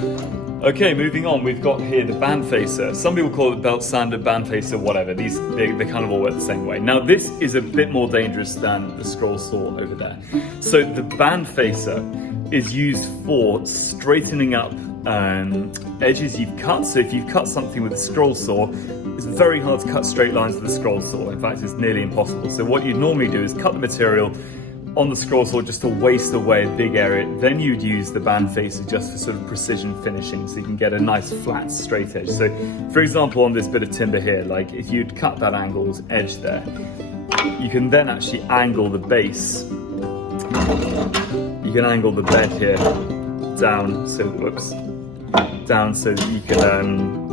Okay, moving on, we've got here the band facer. Some people call it belt sander, band facer, whatever. They kind of all work the same way. Now this is a bit more dangerous than the scroll saw over there. So the band facer is used for straightening up edges you've cut. So if you've cut something with a scroll saw, it's very hard to cut straight lines with a scroll saw. In fact, it's nearly impossible. So what you'd normally do is cut the material on the scroll saw just to waste away a big area. Then you'd use the band facer just for sort of precision finishing, so you can get a nice flat straight edge. So for example, on this bit of timber here, like if you'd cut that angled edge there, you can then actually angle the base. You can angle the bed here down, so that you can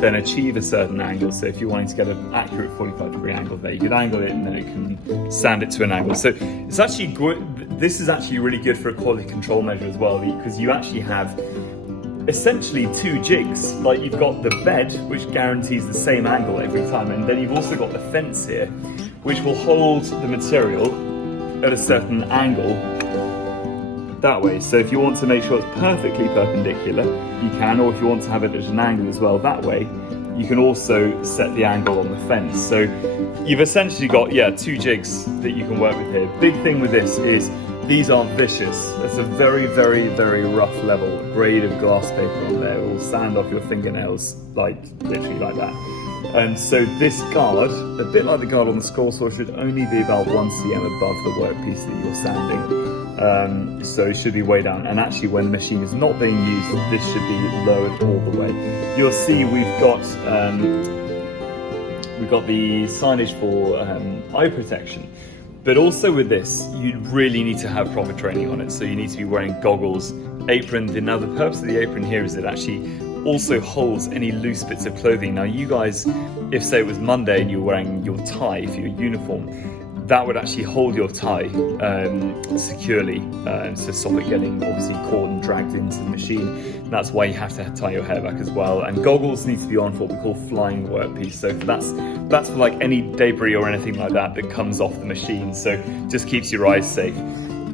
then achieve a certain angle. So if you're wanting to get an accurate 45-degree angle there, you can angle it and then it can sand it to an angle. So it's actually good. This is actually really good for a quality control measure as well, because you actually have essentially two jigs. Like you've got the bed, which guarantees the same angle every time, and then you've also got the fence here, which will hold the material at a certain angle that way. So if you want to make sure it's perfectly perpendicular, you can, or if you want to have it at an angle as well that way, you can also set the angle on the fence. So you've essentially got, two jigs that you can work with here. Big thing with this is these aren't vicious. There's a very, very, very rough level grade of glass paper on there. It will sand off your fingernails, like literally like that. And so this guard, a bit like the guard on the scroll saw, should only be about 1 cm above the workpiece that you're sanding. So it should be way down. And actually when the machine is not being used, this should be lowered all the way. You'll see we've got the signage for eye protection. But also with this, you really need to have proper training on it. So you need to be wearing goggles, apron. Now the purpose of the apron here is it actually also holds any loose bits of clothing. Now you guys, if say it was Monday and you were wearing your tie for your uniform, that would actually hold your tie securely, to stop it getting obviously caught and dragged into the machine. That's why you have to tie your hair back as well. And goggles need to be on for what we call flying workpiece. So that's for like any debris or anything like that that comes off the machine. So just keeps your eyes safe.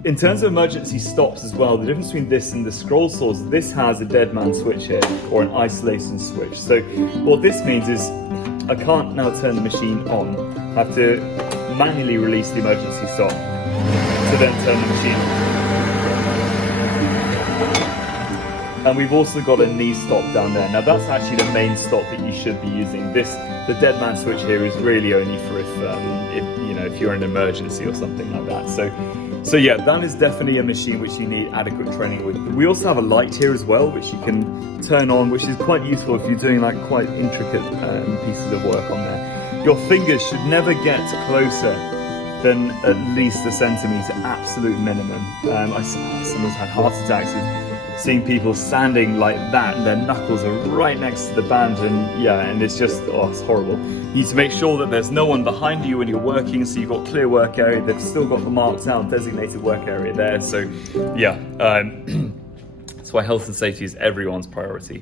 In terms of emergency stops as well, the difference between this and the scroll saws, this has a dead man switch here, or an isolation switch. So what this means is I can't now turn the machine on. I have to manually release the emergency stop to then turn the machine on. And we've also got a knee stop down there. Now that's actually the main stop that you should be using. The dead man switch here is really only for if you're in an emergency or something like that. So yeah, that is definitely a machine which you need adequate training with. We also have a light here as well, which you can turn on, which is quite useful if you're doing like quite intricate pieces of work on there. Your fingers should never get closer than at least a centimetre, absolute minimum. Someone's had heart attacks with seeing people standing like that and their knuckles are right next to the band, and it's just, it's horrible. You need to make sure that there's no one behind you when you're working, so you've got clear work area. They've still got the marked out designated work area there. So that's why health and safety is everyone's priority.